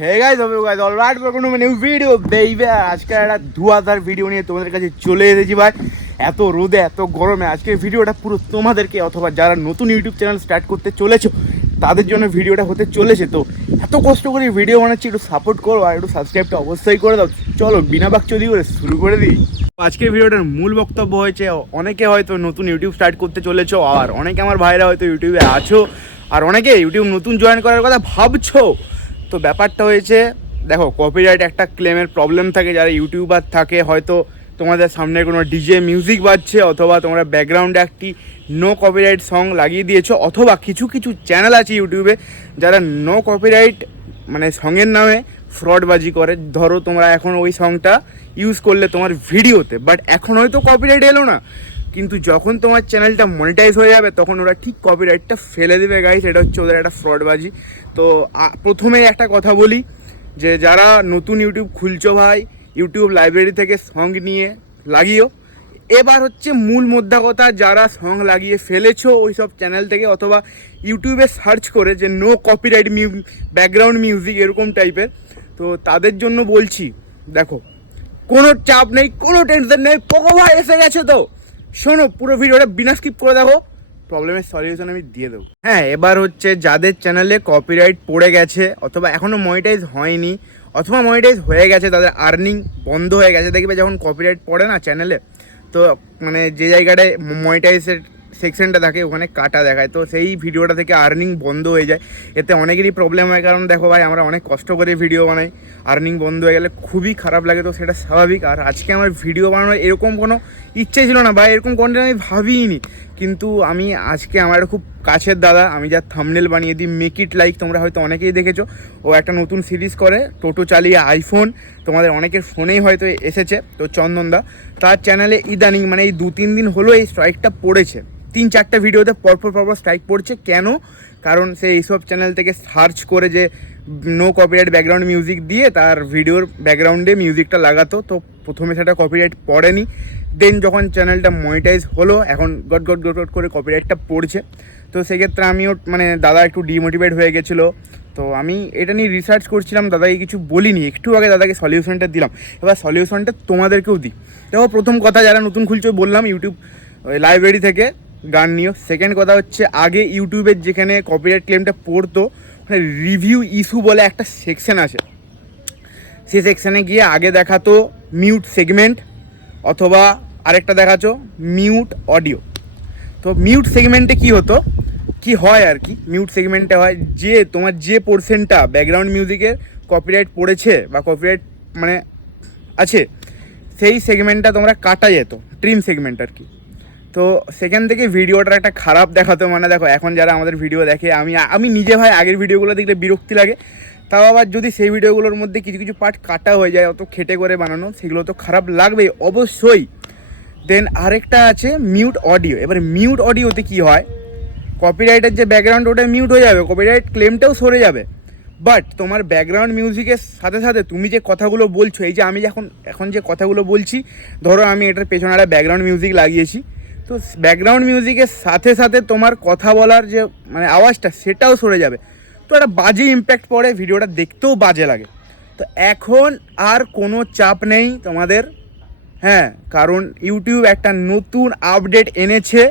হে guys হবে guys alright new video আজকে একটা ধুয়াধার ভিডিও নিয়ে তোমাদের কাছে চলে এসেছি ভাই। এত রোদে, এত গরমে ভিডিওটা পুরো তোমাদেরকে অথবা যারা নতুন ইউটিউব চ্যানেল স্টার্ট করতে চলেছো, তাদের জন্য ভিডিওটা হতে চলেছে। তো এত কষ্ট করে ভিডিও বানাচ্ছি, একটু সাপোর্ট করো আর একটু সাবস্ক্রাইবটা অবশ্যই করে দাও। চলো, বিনা বাক চলি করে শুরু করে দিই। আজকের ভিডিওটার মূল বক্তব্য হয়েছে, অনেকে হয়তো নতুন ইউটিউব স্টার্ট করতে চলেছো, আর অনেকে আমার ভাইরা হয়তো ইউটিউবে আছো, আর অনেকে ইউটিউব নতুন জয়েন করার কথা ভাবছ। তো ব্যাপারটা হয়েছে, দেখো কপিরাইট একটা ক্লেমের প্রবলেম থাকে, যারা ইউটিউবার থাকে, হয়তো তোমাদের সামনে কোনো ডিজে মিউজিক বাজছে, অথবা তোমরা ব্যাকগ্রাউন্ডে একটি নো কপিরাইট সং লাগিয়ে দিয়েছ, অথবা কিছু কিছু চ্যানেল আছে ইউটিউবে যারা নো কপিরাইট মানে সঙের নামে ফ্রডবাজি করে। ধরো তোমরা এখন ওই সংটা ইউজ করলে তোমার ভিডিওতে বাট এখন হয়তো কপিরাইট এলো না। কিন্তু যখন তোমার চ্যানেলটা মনিটাইজ হয়ে যাবে, তখন ওরা ঠিক কপিরাইটটা ফেলে দেবে গাইস এটা হচ্ছে ওদের একটা ফ্রডবাজি তো প্রথমে একটা কথা বলি যে, যারা নতুন ইউটিউব খুলছো ভাই ইউটিউব লাইব্রেরি থেকে সং নিয়ে লাগিও। এবার হচ্ছে মূল মোদ্দা কথা, যারা সং লাগিয়ে ফেলেছো ওই সব চ্যানেল থেকে, অথবা ইউটিউবে সার্চ করে যে নো কপিরাইট মিউ ব্যাকগ্রাউন্ড মিউজিক এরকম টাইপের তো তাদের জন্য বলছি, দেখো, কোনো চাপ নেই, কোনো টেনশন নেই। পোকো ভাই, এসে গেছে তো? শোনো, পুরো ভিডিওটা বিনা স্কিপ করে দেখো। প্রবলেমের সলিউশন আমি দিয়ে দেবো। হ্যাঁ এবার হচ্ছে যাদের চ্যানেলে কপিরাইট পড়ে গেছে, অথবা এখনও মনিটাইজ হয়নি, অথবা মনিটাইজ হয়ে গেছে, তাদের আর্নিং বন্ধ হয়ে গেছে, দেখবে যখন কপিরাইট পড়ে না চ্যানেলে তো মানে যে জায়গাটায় মনিটাইজের সেকশনটা থাকে ওখানে কাটা দেখায়। তো সেই ভিডিওটা থেকে আর্নিং বন্ধ হয়ে যায়। এতে অনেকেরই প্রবলেম হয়। কারণ দেখো ভাই, আমরা অনেক কষ্ট করে ভিডিও বানাই। আর্নিং বন্ধ হয়ে গেলে খুবই খারাপ লাগে। তো সেটা স্বাভাবিক। আর আজকে আমার ভিডিও বানানোর এরকম কোনো ইচ্ছে ছিল না বা এরকম কন্টেন্ট আমি ভাবিনি কিন্তু আমি আজকে আমার খুব কাছের দাদা, আমি যার থামনেল বানিয়ে দিই মেক ইট লাইক তোমরা হয়তো অনেকেই দেখেছ। ও একটা নতুন সিরিজ করে টোটো চালিয়ে আইফোন তোমাদের অনেকের ফোনেই হয়তো এসেছে, তো চন্দনদা তার চ্যানেলে ইদানিং মানে এই দু তিন দিন হলো এই স্ট্রাইকটা পড়েছে। তিন চারটে ভিডিওতে পরপর পরপর স্ট্রাইক পড়ছে। কেন? কারণ সে এইসব চ্যানেল থেকে সার্চ করে যে নো কপিরাইট ব্যাকগ্রাউন্ড মিউজিক দিয়ে তার ভিডিওর ব্যাকগ্রাউন্ডে মিউজিকটা লাগাতো। তো প্রথমে সেটা কপিরাইট পড়েনি। দেন যখন চ্যানেলটা মনিটাইজ হলো, এখন গট গট গট গট করে কপিরাইটটা পড়ছে। তো সেক্ষেত্রে আমিও মানে দাদা একটু ডিমোটিভেট হয়ে গেছিল। তো আমি এটা নিয়ে রিসার্চ করছিলাম, দাদাকে কিছু বলিনি। একটু আগে দাদাকে সলিউশনটা দিলাম। এবার সলিউশনটা তোমাদেরকেও দিই। দেখো, প্রথম কথা যারা নতুন খুলছো, বললাম ইউটিউব লাইব্রেরি থেকে গান নিও। সেকেন্ড কথা হচ্ছে, আগে ইউটিউবের যেখানে কপিরাইট ক্লেমটা পড়তো, ওখানে রিভিউ ইস্যু বলে একটা সেকশন আছে সে সেকশানে গিয়ে আগে দেখাতো মিউট সেগমেন্ট অথবা আরেকটা দেখাতো মিউট অডিও তো মিউট সেগমেন্টে কি হতো? কি হয় আর কি? মিউট সেগমেন্টে হয় যে তোমার যে পোর্শনটা ব্যাকগ্রাউন্ড মিউজিকের কপিরাইট পড়েছে বা কপিরাইট মানে আছে, সেই সেগমেন্টটা তোমরা কাটা যেত ট্রিম সেগমেন্ট আর কি। তো সেখান থেকে ভিডিওটার একটা খারাপ দেখাতো মানে দেখো এখন যারা আমাদের ভিডিও দেখে, আমি আমি নিজে ভাই আগের ভিডিওগুলো দেখলে বিরক্তি লাগে তাও আবার যদি সেই ভিডিওগুলোর মধ্যে কিছু কিছু পার্ট কাটা হয়ে যায়, অত খেটে করে বানানো, সেগুলো তো খারাপ লাগবেই, অবশ্যই। দেন আরেকটা আছে মিউট অডিও এবার মিউট অডিওতে কি হয়? কপিরাইটের যে ব্যাকগ্রাউন্ড ওটা মিউট হয়ে যাবে কপিরাইট ক্লেমটাও সরে যাবে। বাট তোমার ব্যাকগ্রাউন্ড মিউজিকের সাথে সাথে তুমি যে কথাগুলো বলছো, এই যে আমি এখন এখন যে কথাগুলো বলছি, ধরো আমি এটার পেছনে একটা ব্যাকগ্রাউন্ড মিউজিক লাগিয়েছি। তো ব্যাকগ্রাউন্ড মিউজিকের সাথে সাথে তোমার কথা বলার যে মানে আওয়াজটা, সেটাও সরে যাবে। একটা বাজে ইম্প্যাক্ট পড়ে, ভিডিওটা দেখতেও বাজে লাগে। তো এখন আর কোনো চাপ নেই তোমাদের। হ্যাঁ কারণ ইউটিউব একটা নতুন আপডেট এনেছে।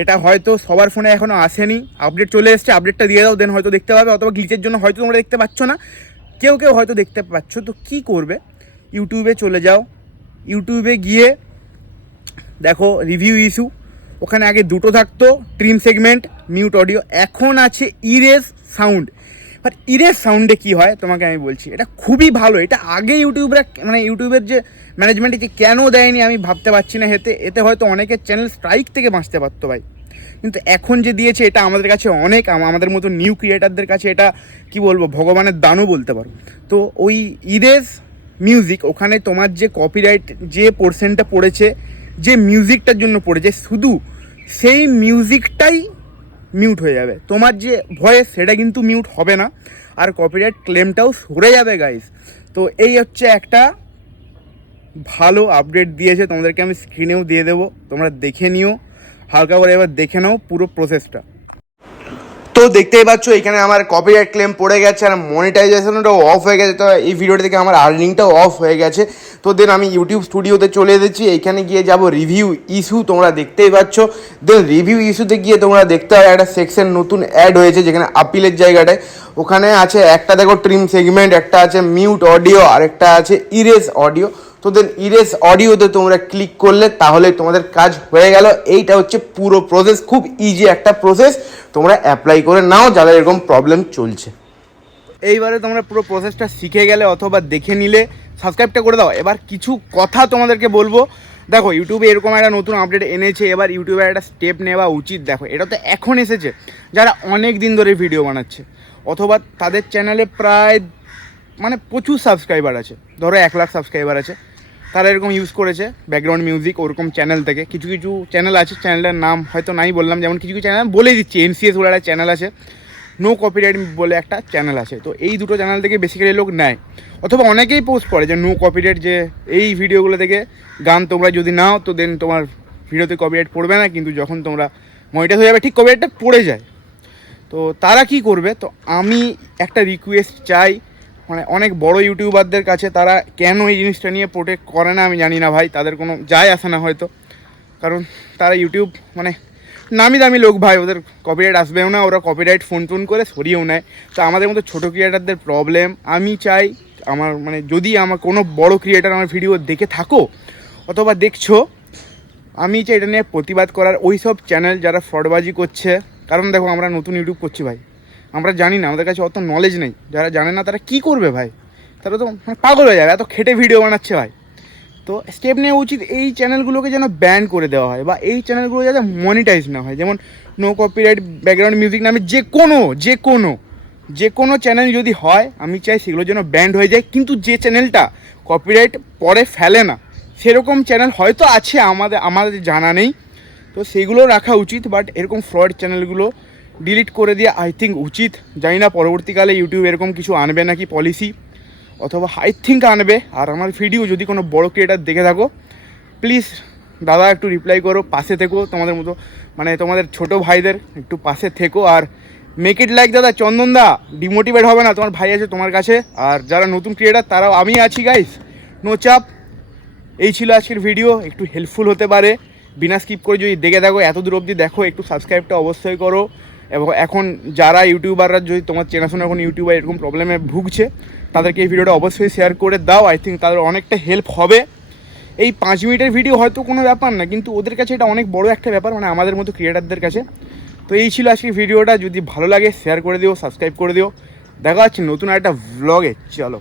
এটা হয়তো সবার ফোনে এখনও আসেনি। আপডেট চলে এসেছে আপডেটটা দিয়ে দাও দেন হয়তো দেখতে পাবে, অথবা গ্লিচের জন্য হয়তো তোমরা দেখতে পাচ্ছ না। কেউ কেউ হয়তো দেখতে পাচ্ছ। তো কি করবে? ইউটিউবে চলে যাও। ইউটিউবে গিয়ে দেখো রিভিউ ইস্যু ওখানে আগে দুটো থাকতো ট্রিম সেগমেন্ট মিউট অডিও এখন আছে ইরেজ সাউন্ড বাট ইরেজ সাউন্ডে কি হয়? তোমাকে আমি বলছি, এটা খুবই ভালো। এটা আগে ইউটিউবরা মানে ইউটিউবের যে ম্যানেজমেন্টে যে কেন দেয়নি, আমি ভাবতে পারছি না। এতে এতে হয়তো অনেকের চ্যানেল স্ট্রাইক থেকে বাঁচতে পারতো ভাই। কিন্তু এখন যে দিয়েছে, এটা আমাদের কাছে অনেক, আম- আমাদের মতো নিউ ক্রিয়েটারদের কাছে এটা, কি বলব, ভগবানের দানও বলতে পারো। তো ওই ইরেজ মিউজিক ওখানে তোমার যে কপিরাইট যে পোর্শনটা পড়েছে, যে মিউজিকটার জন্য পড়েছে, শুধু সেই মিউজিকটাই মিউট হয়ে যাবে। তোমার যে ভয়েস সেটা কিন্তু মিউট হবে না। আর কপিরাইট ক্লেমটাও সরে যাবে গাইস তো এই হচ্ছে একটা ভালো আপডেট দিয়েছে। তোমাদেরকে আমি স্ক্রিনেও দিয়ে দেবো। তোমরা দেখে নিও। হালকা করে এবার দেখে নাও পুরো প্রসেসটা তো দেখতেই পাচ্ছ, এখানে আমার কপিরাইট ক্লেম পড়ে গেছে আর মনিটাইজেশনটাও অফ হয়ে গেছে। তো এই ভিডিওটা থেকে আমার আর্নিংটাও অফ হয়ে গেছে। তো দেন আমি ইউটিউব স্টুডিওতে চলে এসেছি, এখানে গিয়ে যাব রিভিউ ইস্যু তোমরা দেখতেই পাচ্ছ। দেন রিভিউ ইস্যুতে গিয়ে তোমরা দেখতে হবে একটা সেকশন নতুন অ্যাড হয়েছে, যেখানে আপিলের জায়গাটায়। ওখানে আছে একটা দেখো ট্রিম সেগমেন্ট একটা আছে মিউট অডিও আর একটা আছে ইরেস অডিও তো দেন ইরেজ অডিওতে তোমরা ক্লিক করলে তাহলে তোমাদের কাজ হয়ে গেল। এইটা হচ্ছে পুরো প্রসেস খুব ইজি একটা প্রসেস তোমরা অ্যাপ্লাই করে নাও, যাদের এরকম প্রবলেম চলছে। এইবারে তোমরা পুরো প্রসেসটা শিখে গেলে অথবা দেখে নিলে সাবস্ক্রাইবটা করে দাও। এবার কিছু কথা তোমাদেরকে বলব। দেখো ইউটিউবে এরকম একটা নতুন আপডেট এনেছে। এবার ইউটিউবে একটা স্টেপ নেওয়া উচিত। দেখো, এটা তো এখন এসেছে। যারা অনেক দিন ধরে ভিডিও বানাচ্ছে, অথবা তাদের চ্যানেলে প্রায় মানে প্রচুর সাবস্ক্রাইবার আছে। ধরো এক লাখ সাবস্ক্রাইবার আছে। তারা এরকম ইউজ করেছে ব্যাকগ্রাউন্ড মিউজিক ওরকম চ্যানেল থেকে। কিছু কিছু চ্যানেল আছে চ্যানেলের নাম হয়তো নাই বললাম, যেমন কিছু কিছু চ্যানেল বলেই দিচ্ছি এনসিএস বলে একটা চ্যানেল আছে। নো কপিরাইট বলে একটা চ্যানেল আছে। তো এই দুটো চ্যানেল থেকে বেসিক্যালি লোক নেয়। অথবা অনেকেই পোস্ট করে যে নো কপিরাইট যে এই ভিডিওগুলো থেকে গান তোমরা যদি নাও, তো দেন তোমার ভিডিওতে কপিরাইট পড়বে না, কিন্তু যখন তোমরা মনিটাইজ হয়ে যাবে, ঠিক কপিরাইটটা পড়ে যায়। তো তারা কি করবে? তো আমি একটা রিকোয়েস্ট চাই মানে অনেক বড় ইউটিউবারদের কাছে তারা কেন এই জিনিসটা নিয়ে প্রোটেক্ট করে না আমি জানি না ভাই, তাদের কোনো যায় আসে না হয়তো। কারণ তারা ইউটিউব মানে নামি দামি লোক ভাই, ওদের কপিরাইট আসবেও না, ওরা কপিরাইট ফোন টোন করে সরিয়েও নেয়। তো আমাদের মতো ছোটো ক্রিয়েটারদের প্রবলেম আমি চাই আমার মানে যদি আমার কোনো বড় ক্রিয়েটার আমার ভিডিও দেখে থাকো অথবা দেখছ, আমি চাই এটা নিয়ে প্রতিবাদ করার। ওই সব চ্যানেল যারা ফ্রডবাজি করছে, কারণ দেখো আমরা নতুন ইউটিউব করছি ভাই। আমরা জানি না, আমাদের কাছে অত নলেজ নেই। যারা জানে না, তারা কি করবে ভাই? তারা তো মানে পাগল হয়ে যাবে, এত খেটে ভিডিও বানাচ্ছে ভাই। তো স্টেপ নেওয়া উচিত এই চ্যানেলগুলোকে যেন ব্যান করে দেওয়া হয়, বা এই চ্যানেলগুলো যাতে মনিটাইজ না হয়। যেমন নো কপিরাইট ব্যাকগ্রাউন্ড মিউজিক নামে যে কোনো যে কোনো যে কোনো চ্যানেল যদি হয়, আমি চাই সেগুলো যেন ব্যান্ড হয়ে যায়। কিন্তু যে চ্যানেলটা কপিরাইট পরে ফেলে না, সেরকম চ্যানেল হয়তো আছে আমাদের আমাদের জানা নেই। তো সেগুলো রাখা উচিত বাট এরকম ফ্রড চ্যানেলগুলো ডিলিট করে দিয়ে আই থিঙ্ক উচিত। জানি না পরবর্তীকালে ইউটিউব এরকম কিছু আনবে নাকি পলিসি অথবা আই থিঙ্ক আনবে। আর আমার ভিডিও যদি কোনো বড় ক্রিয়েটার দেখে থাকো প্লিজ দাদা একটু রিপ্লাই করো, পাশে থেকো তোমাদের মতো মানে তোমাদের ছোট ভাইদের একটু পাশে থেকো। আর মেক ইট লাইক দাদা চন্দন দা ডিমোটিভেট হবে না, তোমার ভাই আছে তোমার কাছে। আর যারা নতুন ক্রিয়েটার তারাও আমি আছি গাইস নো চাপ এই ছিল আজকের ভিডিও একটু হেল্পফুল হতে পারে। বিনা স্কিপ করে যদি দেখে থাকো এত দূর অবধি দেখো, একটু সাবস্ক্রাইবটা অবশ্যই করো। এবং এখন যারা ইউটিউবাররা যদি তোমার চেনাশোনা এখন ইউটিউবার এরকম প্রবলেমে ভুগছে, তাদেরকে এই ভিডিওটা অবশ্যই শেয়ার করে দাও। আই থিঙ্ক তাদের অনেকটা হেল্প হবে। এই পাঁচ মিনিটের ভিডিও হয়তো কোনো ব্যাপার না, কিন্তু ওদের কাছে এটা অনেক বড় একটা ব্যাপার মানে আমাদের মতো ক্রিয়েটারদের কাছে। তো এই ছিল আজকের ভিডিওটা যদি ভালো লাগে শেয়ার করে দিও সাবস্ক্রাইব করে দিও। দেখা যাচ্ছে নতুন একটা ভ্লগে চলো।